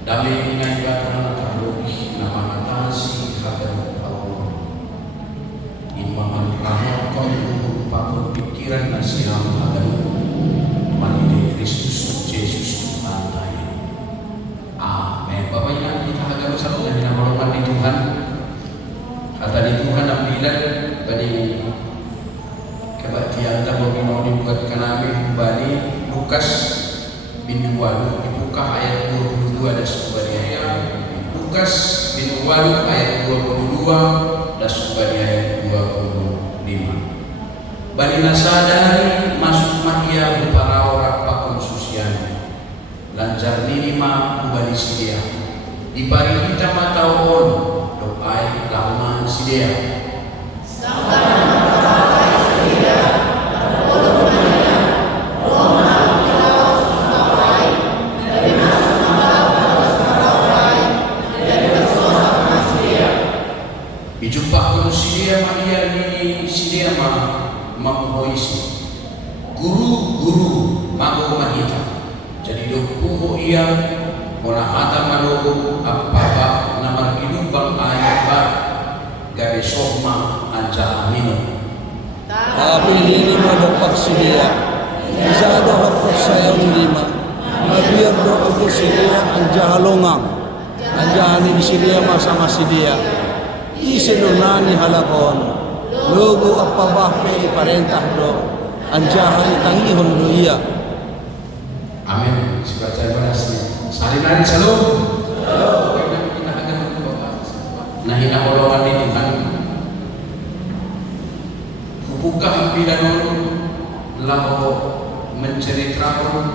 Dami ingatan na teknologi na mengatasi hadapan Allah. Iman rahmatkan upah pikiran na siang hadapan Mani Kristus Yesus Tuhan saya. Amin. Bapak yang kita hadapan satu dan dinamakan di Tuhan. Kata di Tuhan ambilan bani kebaktian tahu minoni buat kanami bani Lukas bin Walid dibuka ayat 22 dan sebagian Lukas bin Walid ayat 22 dan sebagian ayat 25. Bani nasadari masuk Maria para orang pakun susian lancar nirima kembali sidia di pari kita mata on doai lama sidia Sidia Maria ini sidia mamuhoisi guru mago mahita jadi dokuho ia mona hata malogo apa namar ilubang ayat bar gabe sokma anja amino tapi ini madopak sidia bisa ada hak saya lima biar do aku sidia anja halongang anja ani sidia sama sidia isenunani halakon logo apa bahpe parentah do anjahan tangihon do iya. Amin. Sibat saya berhasil. Salinari salam. Kita akan nah hina holongan di Tuhan. Buka ambilan lahu menceritakan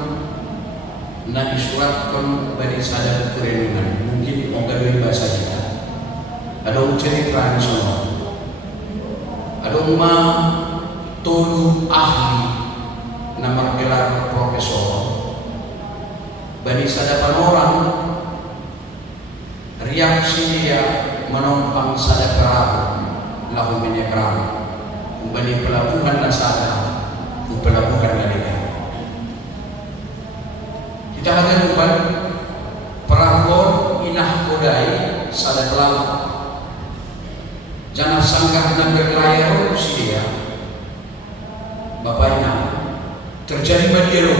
nah isuratkan dari sadar kerenungan mungkin mengadui bahasa kita. Ada cerita semua. Ada tulu ahli nama gelar profesor. Bani sadapan orang reaksi dia menumpang sada perahu lahu menyeberang bani pelabuhan nasada pelabuhan Madinah. Kita akan lupa perahu inah kodai sada pelabuhan jangan sanggah dan berlayar dia bapaknya terjadi badialo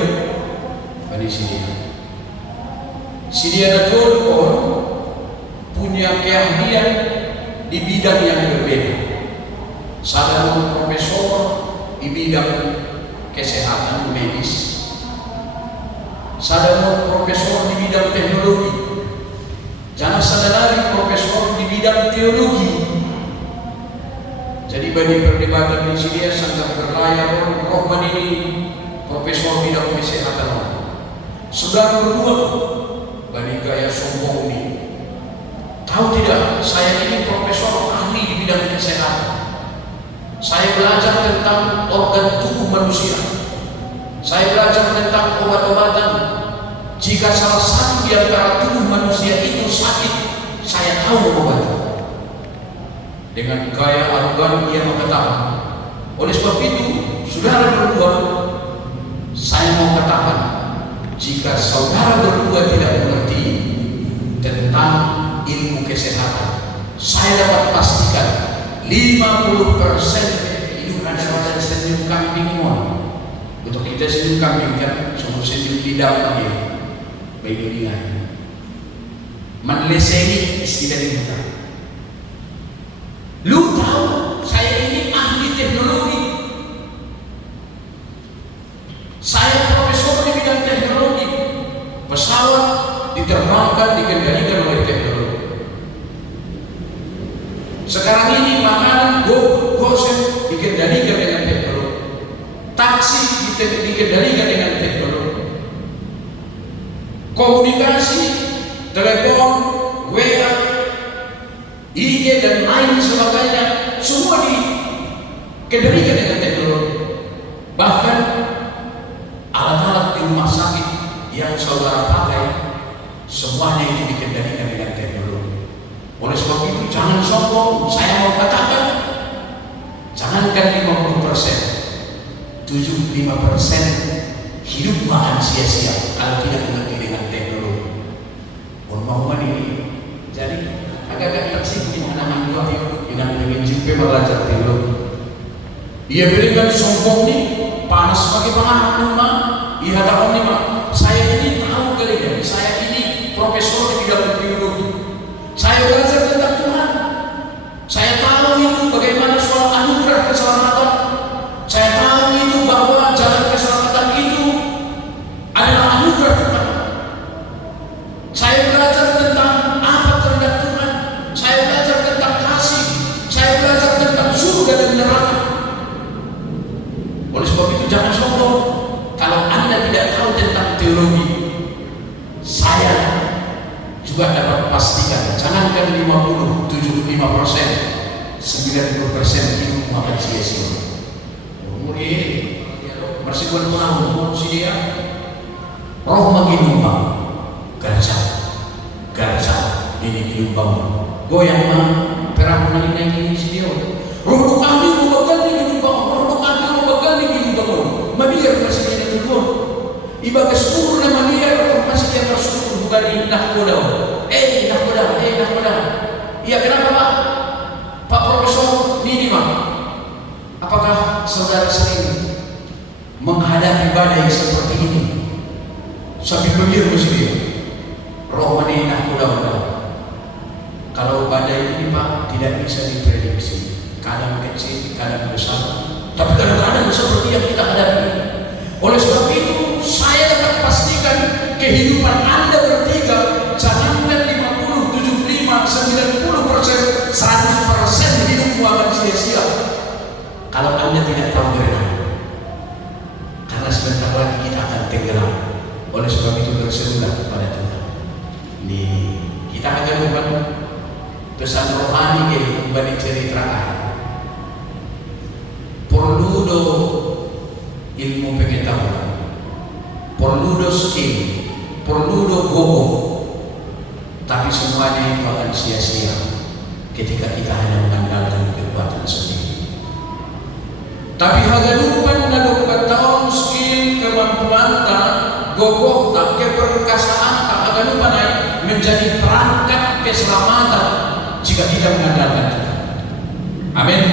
bani Sidia betul punya keahlian di bidang yang berbeda. Salah profesor di bidang kesehatan medis, salah profesor di bidang teknologi, jangan sadari profesor di bidang teologi. Jadi bagi perdebatan di sini sangat berlayar rohman ini profesor bidang kesehatan. Saudara berdua bagi gaya sombong ini tahu tidak saya ini profesor ahli di bidang kesehatan. Saya belajar tentang organ tubuh manusia. Saya belajar tentang obat-obatan. Jika salah satu di antara tubuh manusia itu sakit, saya tahu obatnya. Dengan gaya arogan ia mengatakan, oleh sebab itu saudara berdua saya mau katakan, jika saudara berdua tidak mengerti tentang ilmu kesehatan, saya dapat pastikan 50% kehidupan saudara senyum kambing untuk kita senyum kambing kan semua senyum lidah lagi baik dunia menleseni istilah kita. Lu tahu saya ini ahli teknologi, saya profesor di bidang teknologi, pesawat diterbangkan dikendalikan oleh teknologi. Sekarang ini makanan gosip dikendalikan dengan teknologi, taksi dikendalikan dengan teknologi, komunikasi, telepon, WA, IG dan lain sebagainya semua dikendalikan dengan teknologi. Bahkan alat-alat di rumah sakit yang saudara pakai semuanya itu dikendalikan dengan teknologi. Oleh sebab itu jangan sombong. Saya mau katakan jangankan 50%, 75% hidup akan sia-sia kalau tidak mengerti dengan teknologi. Mohon rumah ini. Jadi agak-agak tersinggung anak dua yang ingin jumpa belajar teologi. Ia berikan sombong nih, panas sebagai pengaham rumah. Ia tahu nih mak, saya ini tahu kalian, saya ini profesor di bidang teologi. Saya belajar tentang Tuhan. Saya tahu itu bagaimana soal anugerah keselamatan. Saya tahu itu bahwa jalan keselamatan itu adalah anugerah Tuhan. Saya belajar tentang apa kehendak Tuhan. Saya belajar tentang kasih. Saya belajar tentang surga dan neraka. Oleh sebab itu jangan sombong. Kalau Anda tidak tahu tentang teologi, saya juga dapat pastikan, jangankan 50, 75%, 90% itu makan sia-sia. Umur ini, masih buat penanggung si dia, roh makin lumbang, garca, ini lumbang, goyang mah, perang menang ini si dia, roh kami membagal ini lumbang, roh kami membagal ini lumbang, mabiar masih dia turun, ibadah sepuluh nama dia, roh masih dia masuk bukan nahkoda. Nahkoda. Iya, kenapa Pak? Pak Profesor ini Pak, apakah saudara sering menghadapi badai seperti ini? Sambil berdiam dia, roh mana nahkoda. Kalau badai ini Pak tidak bisa diprediksi, kadang kecil, kadang besar, tapi kadang-kadang seperti yang kita hadapi. Oleh sebab itu saya dapat pastikan kehidupan Anda bertiga, jangankan 50, 75, 90%, 100% hidupmu akan sia-sia kalau Anda tidak tahu berenang. Karena sebentar lagi kita akan tenggelam. Oleh sebab itu berserulah kepada Tuhan. Kita akan membuat pesan rohani yang kembali cerita. Perlu ilmu pengetahuan, perlu skill, perlu gogo, tapi semuanya itu akan sia-sia ketika kita hanya mengandalkan kekuatan sendiri. Tapi hagalupan na tahun skill, kemampuan tak, gogo tak, keperkasaan tak, hagalupan ay menjadi perangkat keselamatan jika kita mengandalkan Tuhan. Amin.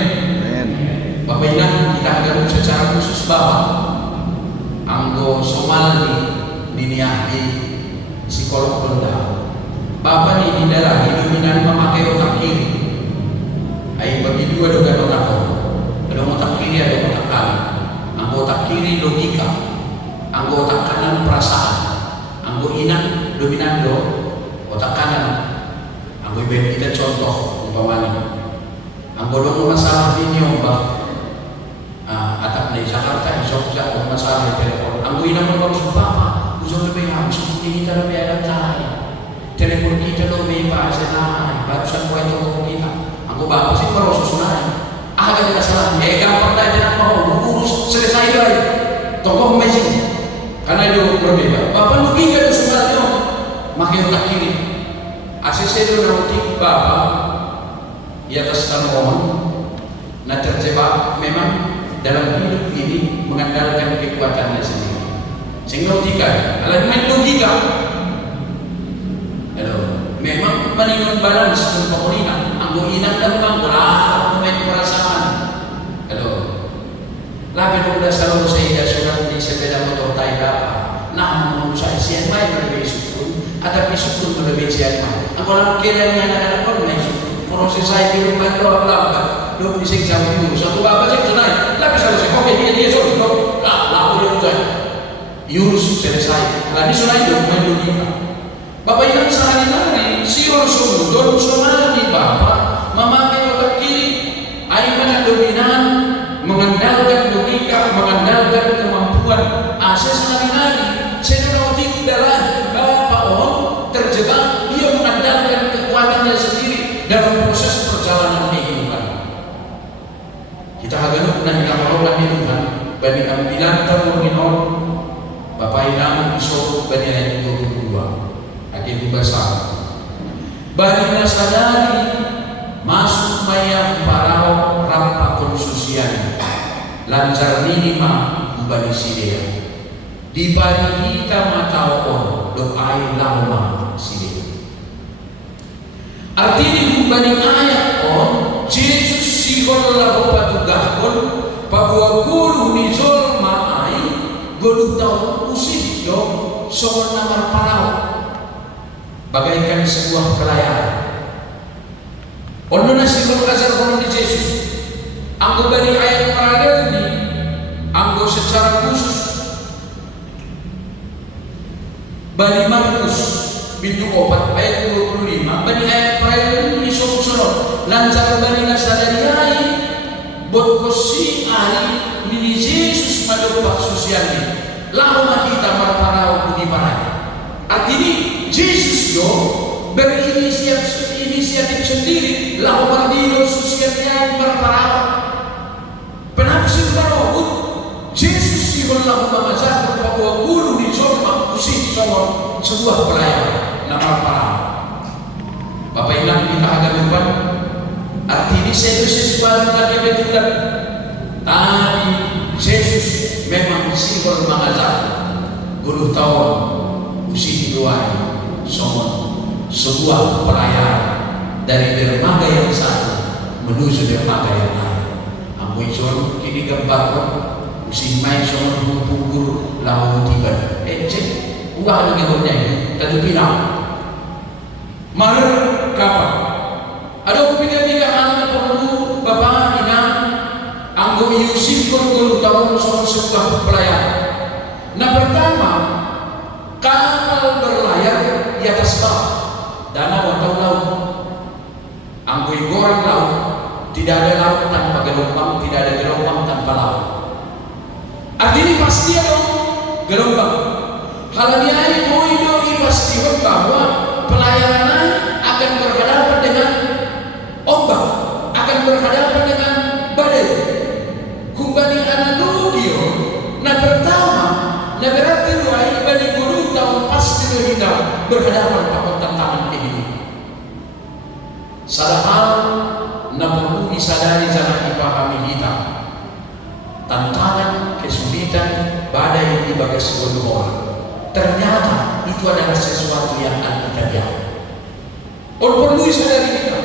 Bapak Ibu, kita hagalup secara khusus Bapak Anggo Somali Niniahdi psikolog Benda. Bapak ini darah hidup memakai otak kiri. Ayo bagi dua dengan otak ada otak kiri, ada otak kanan. Anggo otak kiri logika, anggo otak kanan perasaan. Anggo inang dominando, otak kanan. Anggo ibarat kita contoh umpamanya. Anggo dong masalah ini ombak. Atap dari Jakarta, Jogja, masalah telepon. Anggo inang mau Bapak, ujung lebih habis kita lebih ada cahaya. Telepon kita lebih bahasa naik, barusan poin telepon kita. Anggo Bapak sih merosos naik. Agak masalah, gampang dah jangan mau urus selesai lagi. Tokoh magic, karena itu berbeda. Bapak logika itu sebenarnya, makin tak kiri. ACC itu nautik Bapak di atas tanah nah terjebak memang dalam hidup ini mengandalkan kekuatannya sendiri. Sehingga logika, kalau main logika, memang meninggal balance untuk pemerintah. Anggo inang dan bangkulah main perasaan. Labi udah selalu saya surat di sepeda motor Thailand. Nah, menurut saya sian main lebih sukun, ada pisukun lebih sian main. Anggo lang kira yang anak-anak pun main sukun. Proses saya di rumah doang lambat. Dok bisa jauh dulu. Satu bapak saya tunai. Tapi kalau saya kok dia suruh dok. Lalu dia udah yurus selesai. Lalu sunai dok main logika. Bapak yang sehari-hari siur sudut sonani bapak memakai otak kiri. Aimana dominan mengandalkan logika, mengandalkan kemampuan. Asas sehari-hari senautik dalam bapak terjebak. Dia mengandalkan kekuatannya sendiri dalam proses perjalanan kehidupan. Kita hagalup na hinakarolan ni Tuhan bani ang bilang terminal Bapak Inang isok bani ayat 22 aking basa bani na sadari masuk mayang parao rampa konsusian lancar minima bani sidea di bani hita mataon do ay lama sidea Artinya humbani ayat on Jesus sigol lahu patugahkon pagwa guru ni zol maai golu tau usih do soal namar parau bagaikan sebuah kelayaran. Ono na sigol kasar kono di Jesus. Anggo bani ayat paralel ini anggo secara khusus Bani Markus pintu 4 ayat 25 bani ayat paralel ini sorot lancar bani nasadariai bot kosi ahli mini Yesus madopak sosialnya lama kita marparau di parai. Artinya Yesus yo berinisiatif sendiri lama mardino sosialnya marparau. Penafsir Barobut Yesus siholah mamasak bahwa guru di sorma usih soal sebuah pelayanan nama para Bapak Ilang kita agak lupa artinya sesuatu lagi betulan tadi Yesus memang sihol mamasak guru tahun usih diluai soal sebuah pelayanan dari dermaga yang satu menuju dermaga yang lain. Muncul kini gambar usin main sama punggur lahu tiba cek uang lagi gornya tadi pinang mar kapan ada tiga anak perlu bapak ina anggo Yusuf kalau tahun soal sebuah pelayanan. Nah pertama kapal berlayar di atas bawah danau atau laut anggo goreng laut. Tidak ada laut tanpa gelombang, tidak ada gelombang tanpa laut. Artinya pasti ada gelombang. Halnya doi pasti bahwa pelayanan akan berhadapan dengan ombak, akan berhadapan dengan badai. Kumbani analodio, nah pertama, nah berarti luai bani guru tahun pasti kita berhadapan pada tantangan kehidupan. Salah hal na perlu disadari jangan dipahami kita tantangan, kesulitan, badai di bagas orang ternyata itu adalah sesuatu yang alkitabiah. Perlu disadari kita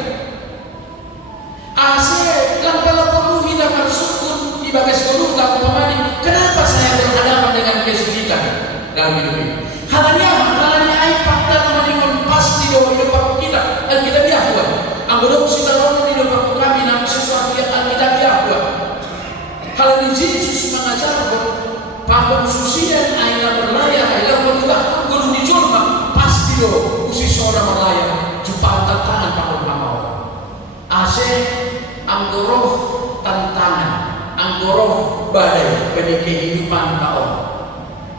lampala perlu kita bersyukur di bagas tak pemani. Kenapa saya berhadapan dengan kesulitan dalam hidup ini? Halanya fakta namanya pasti doa hidup kita alkitabiah buat anggota kita kami nama sesuatu yang alkitabiah buat. Kalau di Yesus mengajar bahwa susian aina berlayar aina berubah guru di jorma pasti lo usi seorang berlayar jumpa tantangan tahun lama anggoroh tantangan anggoroh badai pada kehidupan tahun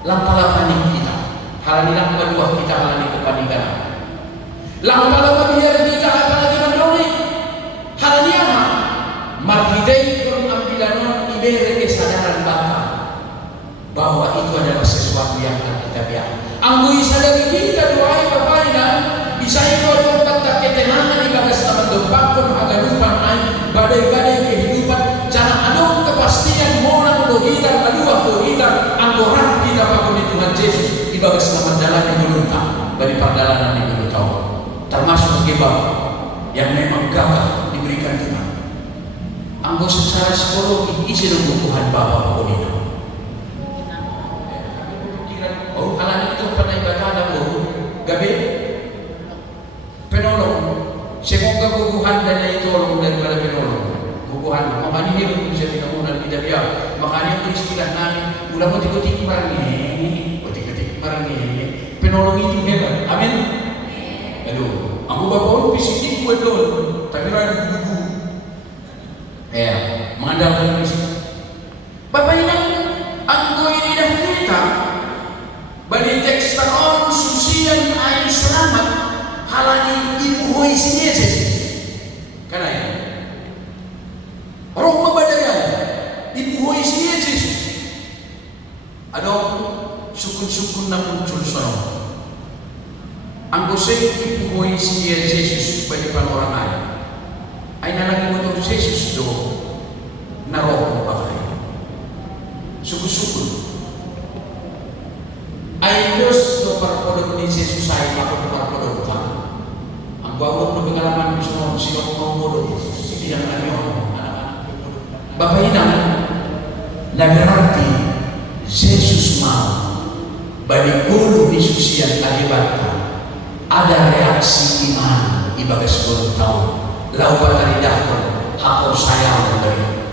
lampala panik kita halani lampala buah kita halani kepanikan lampala biar kita apalagi mendoni halnya marhidai ambilanon ibere kesadaran bangka bahwa itu adalah sesuatu yang alkitabiah. Anggui sadari kita doai bapaina bisa itu tempat tak ketenangan di bagas taman dopakon agak lupa badai-badai kehidupan jangan ada kepastian mola dohidan aduah dohidan anggoran kita pakon di Tuhan Yesus di bagas taman dalam di belunta dari perjalanan di belunta termasuk gebab yang memang gagah diberikan Tuhan. Anggo secara psikologi isi kebutuhan Bapak Pakolina. Oh, anak itu pernah ibadah gabe penolong. Semoga kebutuhan dan itu tolong daripada penolong. Kebutuhan makanya hidup bisa dinamunan tidak biar. Makanya itu istilah nani. Udah mau tiga-tiga marane. Penolong itu hebat. Amin. Aduh, aku bapak fisik buat dong. Tapi ada buku. Mengandalkan fisik. Bapak ini anggo ini dah kita bagi teks tahun susian air selamat halani ibu hoi sini karena ya roh mabadaya ibu hoi sini ada sukun-sukun na muncul sono anggo say ibu hoi sini Yesus bagi orang lain ay nalagi mo ito Yesus do na roh bakay sukun-sukun ay Diyos do parapodot ni Jesus ay parapodot ang bawa no pengalaman bisa silok mau bodoh sini yang anyo anak-anak Bapak Inang nagarati Yesus mau bagi guru di susian akibatnya ada reaksi iman ibadah 10 tahun lau pataridahkan hapor sayang dari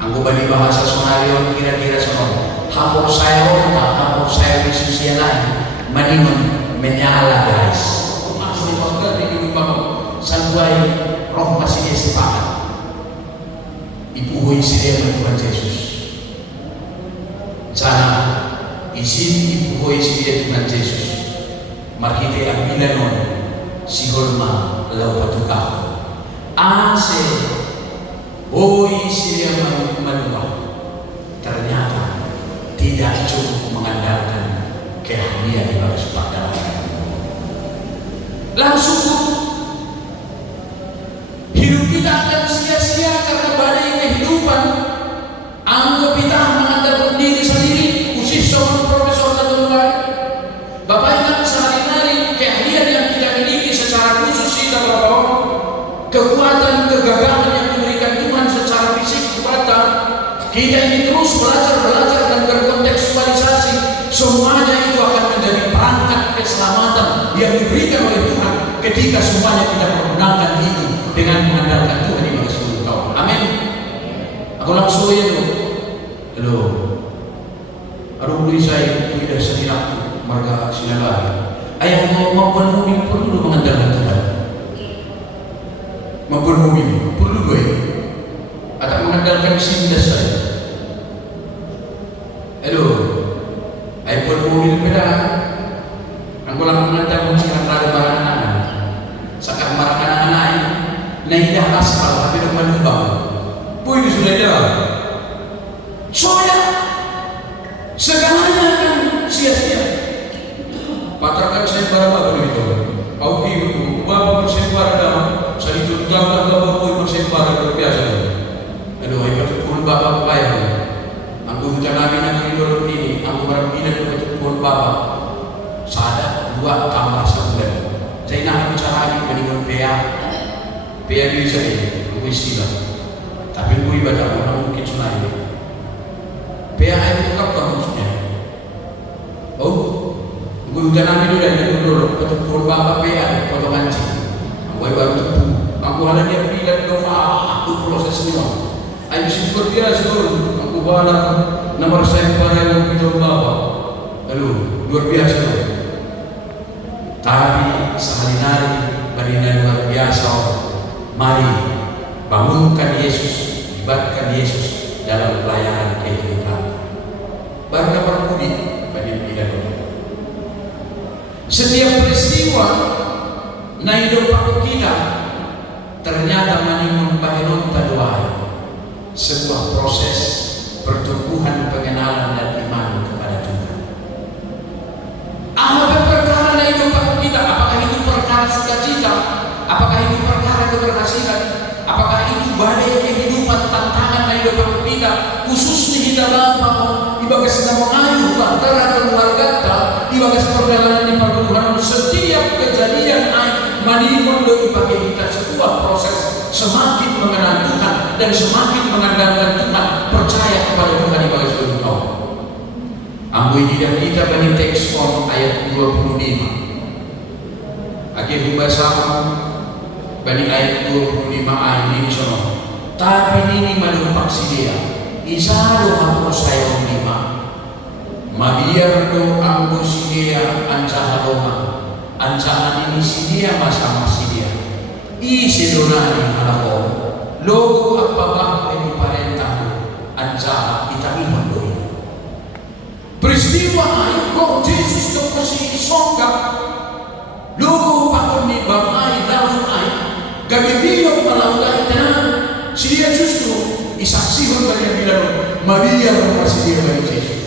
anggo bagi bahasa Sonario kira-kira sama hapor sayang hapor sayang di susian lain manimun menyala guys maksudnya waktu di hidup bapak santuai roh masih dia sepakat ibu isi dia Tuhan Yesus sana isin ibu isi dia Tuhan Yesus marhite ambilanon sigolma lau patukah ase isi dia manual ternyata tidak cukup mengandalkan kehadiran ibadah sepakat langsung hidup kita akan sia-sia karena badai kehidupan anggap kita mengandalkan diri sendiri khusus seorang profesor atau lain Bapak ingat sehari-hari keahlian yang kita miliki secara khusus kita Bapak kekuatan kegagalan yang diberikan Tuhan secara fisik kepada kita ini terus belajar dan berkontekstualisasi semuanya itu akan menjadi perangkat keselamatan yang diberikan oleh Tuhan ketika semuanya kita menggunakan itu dengan mengandalkan Tuhan di bawah 10 tahun. Amin. Aku langsung itu. Halo. Aduh beli saya tidak sejenak marga silalah. Ayah mau penuhi perlu mengandalkan Tuhan. Mempermudah perlu gue atau mengandalkan sindas saya. Halo. Ayah permudah beda. Anggo lang mengandalkan silang barang anak sakar barang anak-anak naidah aspal tapi dengan lubang puy sudah jalan soalnya segalanya akan sia-sia patrakan saya para begitu au ibu bapak bersembara dalam saya tunjukkan bapak puy bersembara biasa aduh ibu pun bapak bayar aku jangan nanti dulu ini aku barang bilang betul bapak sadar 2 tambah 1 bulan saya nak bicara dengan PA bisa aku istilah tapi aku ibadah orang mungkin sunai PA itu kapan maksudnya oh aku udah nabi dulu dan dulu betul bapak PA foto kancing aku baru tepu aku ada dia bilang doa aku proses semua ayo super biasa aku bawa nomor saya pada yang video bapak aduh luar biasa tapi sehari-hari berikan luar biasa mari bangunkan Yesus libatkan Yesus dalam pelayanan kehidupan baru dapat budi bagi bidan setiap peristiwa na hidup kita ternyata menimbun bahinon taduai sebuah proses pertumbuhan pengenalan dan iman kepada Tuhan apa perkara na hidup kita apakah itu perkara sukacita apakah itu perkara keberhasilan apakah itu badai kehidupan tantangan na hidup kita khususnya kita lampau ibaga sedang mengayu antara keluarga ibaga perjalanan di perguruan setiap kejadian manimun lebih pakai kita sebuah proses semakin mengenal Tuhan dan semakin mengandalkan Tuhan percaya kepada Tuhan ibaga seluruh tahun Ambu tidak kita bani teks ayat 25 akhir bahasa bani ayat 25 ayat ini sono tapi ini malumpak si dia isado hatu sayang lima mabiar do ambu si dia ancaha loma ancahan ini si dia masa si dia isi donani halako logo apabah ini parentah ancaha itamihon do peristiwa ayat Yesus do posisi songkak logo pakon ni bangay laut ay gabibiyo malauday tanan si dia justru isaksihon bali ang bilang Maria kung si dia bali Yesus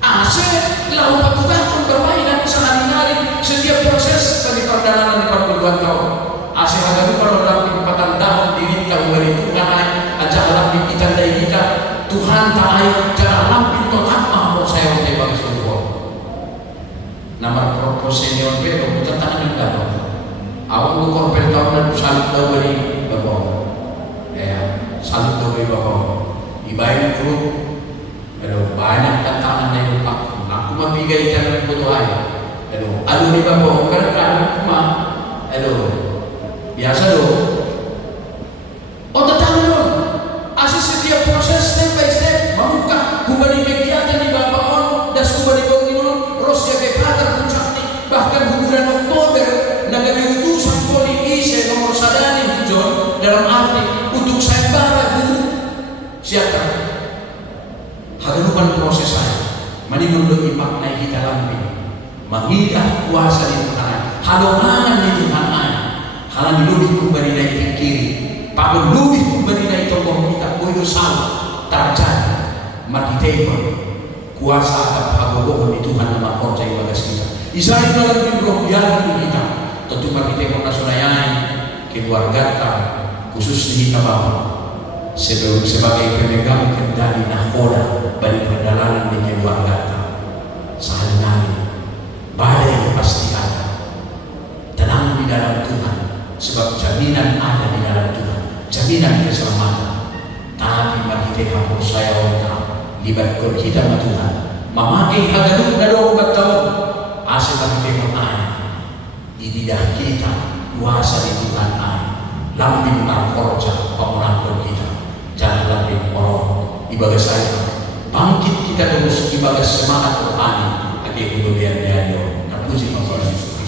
ase lau patugakon bangay na sa hari-hari setiap proses bali perdalanan di 40 tahun ase hagabi kalau dalam patandaan diri kau bali Tuhan ay aja alam di kita day kita Tuhan tayo jalan pintu apa mau saya untuk bagi seluruh nama propos senior B bukan tangan yang dapat Awak tu korban tahun dan salut dah beri bapak. Salut dah beri bapak. Ibain tu, aduh banyak tantangan yang lupa. Aku mabigay ka ng butuhay. Ano ni bapak? Kadang-kadang kuma. Biasa do. O tatawag doon. Asi setiap proses step by step. Mamuka. Kubali kegiatan ni bapak on. Das kubali kong inon. Rosya kay Pater Puncak ni. Bahkan bulan Oktober. Nagamiutusan ko ni Ise nomor sadani John. Dalam arti. Untuk sayembara guru. Siapa? Hagalupan proses saya. Manimundo imaknai kita lambi. Mengidah kuasa di Tuhan. Halongan di Tuhan ay. Halang lubih kumbali na ipikiri. Pagod lubih kumbali na itong kita. Uyo sawa. Terjadi. Matitipon. Kuasa at hagobohon di Tuhan na makorja yung bagas kita. Isahin na lang yung rohyahan di kita. Tentu matitipon na sunayay. Keluarga ka. Khusus di kita bapak. Sebagai pemegang kendali nakoda bagi perjalanan di keluarga kita. Sehari-hari badai pasti ada. Tenang di dalam Tuhan. Sebab jaminan ada di dalam Tuhan. Jaminan keselamatan. Tapi mari kita hapus saya untuk libatkan kita sama Tuhan. Memakai hagaduk na 24 tahun. Asal kami tengok ay. Di lidah kita. Kuasa di Tuhan ay. Lambing terkorja pemulangkan kita. Jangan lambing orang. Ibadah saya. Bangkit kita terus ibadah semangat rohani. Agi kemudian dia. Terpuji Bapak Yesus.